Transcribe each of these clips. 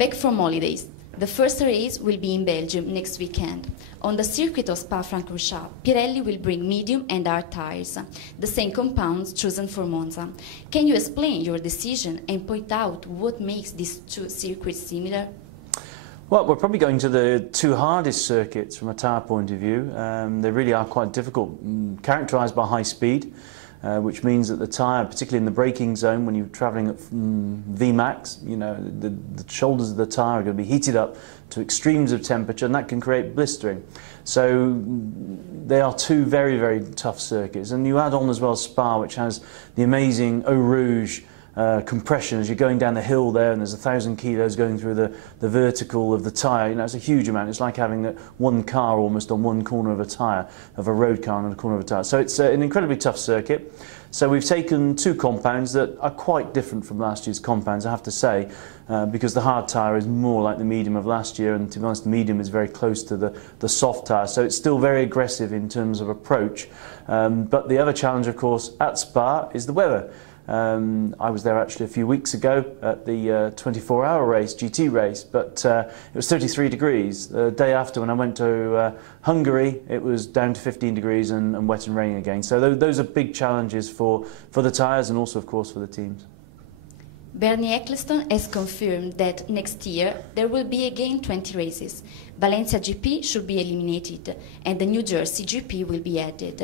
Back from holidays. The first race will be in Belgium next weekend. On the circuit of Spa-Francorchamps, Pirelli will bring medium and hard tyres, the same compounds chosen for Monza. Can you explain your decision and point out what makes these two circuits similar? Well, we're probably going to the two hardest circuits from a tyre point of view. They really are quite difficult, characterised by high speed, which means that the tyre, particularly in the braking zone, when you're travelling at Vmax, you know, the shoulders of the tyre are going to be heated up to extremes of temperature, and that can create blistering. So they are two very, very tough circuits. And you add on as well Spa, which has the amazing Eau Rouge compression as you're going down the hill there, and there's 1,000 kilos going through the vertical of the tyre. You know, it's a huge amount. It's like having one car almost on one corner of a tyre, of a road car on the corner of a tyre. So it's an incredibly tough circuit. So we've taken two compounds that are quite different from last year's compounds, I have to say, because the hard tyre is more like the medium of last year, and to be honest, the medium is very close to the soft tyre. So it's still very aggressive in terms of approach. But the other challenge, of course, at Spa is the weather. I was there actually a few weeks ago at the 24-hour race, GT race, but it was 33 degrees. The day after, when I went to Hungary, it was down to 15 degrees and wet and raining again. So those are big challenges for the tyres and also, of course, for the teams. Bernie Eccleston has confirmed that next year there will be again 20 races. Valencia GP should be eliminated and the New Jersey GP will be added.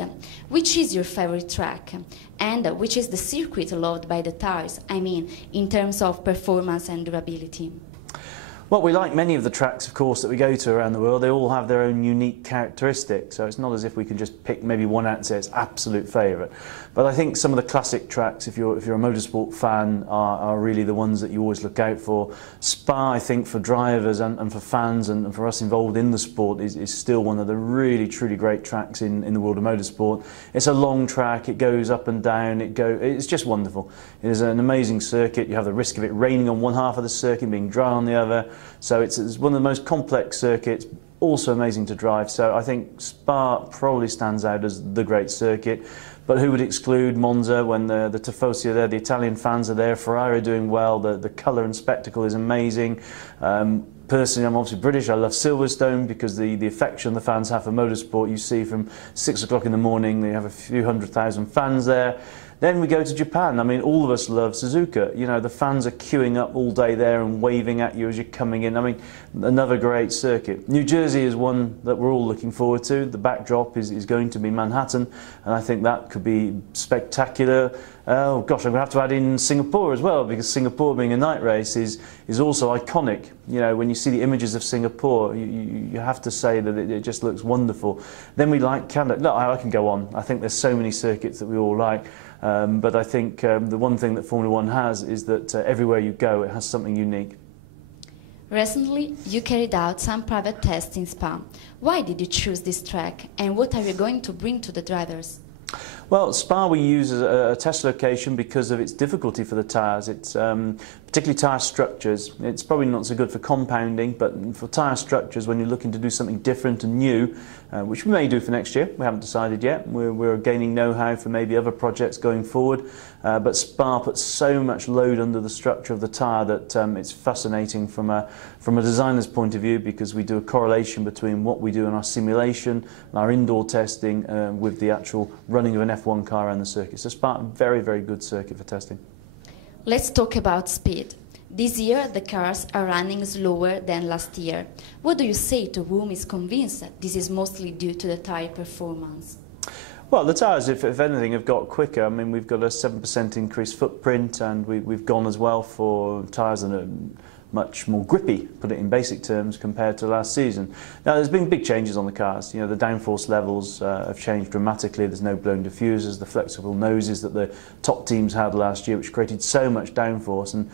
Which is your favorite track? And which is the circuit loved by the tyres? I mean, in terms of performance and durability. Well, we like many of the tracks, of course, that we go to around the world. They all have their own unique characteristics, so it's not as if we can just pick maybe one out and say it's absolute favourite. But I think some of the classic tracks, if you're a motorsport fan, are really the ones that you always look out for. Spa, I think, for drivers and for fans and for us involved in the sport is still one of the really, truly great tracks in the world of motorsport. It's a long track, it goes up and down, it's just wonderful. It is an amazing circuit. You have the risk of it raining on one half of the circuit, being dry on the other. So it's one of the most complex circuits, also amazing to drive. So I think Spa probably stands out as the great circuit. But who would exclude Monza when the Tifosi are there, the Italian fans are there, Ferrari are doing well, the colour and spectacle is amazing. Personally, I'm obviously British. I love Silverstone because the affection the fans have for motorsport. You see from 6 o'clock in the morning, they have a few 100,000 fans there. Then we go to Japan. I mean, all of us love Suzuka. You know, the fans are queuing up all day there and waving at you as you're coming in. I mean, another great circuit. New Jersey is one that we're all looking forward to. The backdrop is going to be Manhattan, and I think that could be spectacular. Oh gosh, I'm going to have to add in Singapore as well, because Singapore being a night race is also iconic. You know, when you see the images of Singapore, you have to say that it just looks wonderful. Then we like Canada. No, I can go on. I think there's so many circuits that we all like. But I think the one thing that Formula One has is that everywhere you go, it has something unique. Recently, you carried out some private tests in Spa. Why did you choose this track, and what are you going to bring to the drivers? Well, Spa we use as a test location because of its difficulty for the tyres. It's particularly tyre structures. It's probably not so good for compounding, but for tyre structures, when you're looking to do something different and new, which we may do for next year, we haven't decided yet. We're gaining know-how for maybe other projects going forward, but Spa puts so much load under the structure of the tyre that it's fascinating from a designer's point of view, because we do a correlation between what we do in our simulation and our indoor testing with the actual running of an F1 car around the circuit. So Spa, a very, very good circuit for testing. Let's talk about speed. This year the cars are running slower than last year. What do you say to whom is convinced that this is mostly due to the tyre performance? Well, the tyres, if anything, have got quicker. I mean, we've got a 7% increased footprint, and we've gone as well for tyres that are much more grippy, put it in basic terms, compared to last season. Now, there's been big changes on the cars. You know, the downforce levels have changed dramatically. There's no blown diffusers, the flexible noses that the top teams had last year, which created so much downforce. And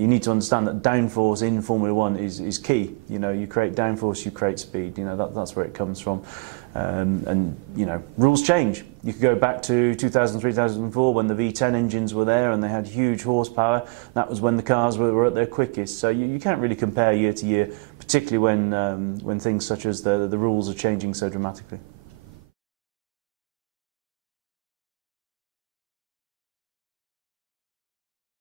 you need to understand that downforce in Formula One is key. You know, you create downforce, you create speed. You know, that's where it comes from. And, you know, rules change. You could go back to 2003, 2004 when the V10 engines were there and they had huge horsepower. That was when the cars were at their quickest. So you can't really compare year to year, particularly when things such as the rules are changing so dramatically.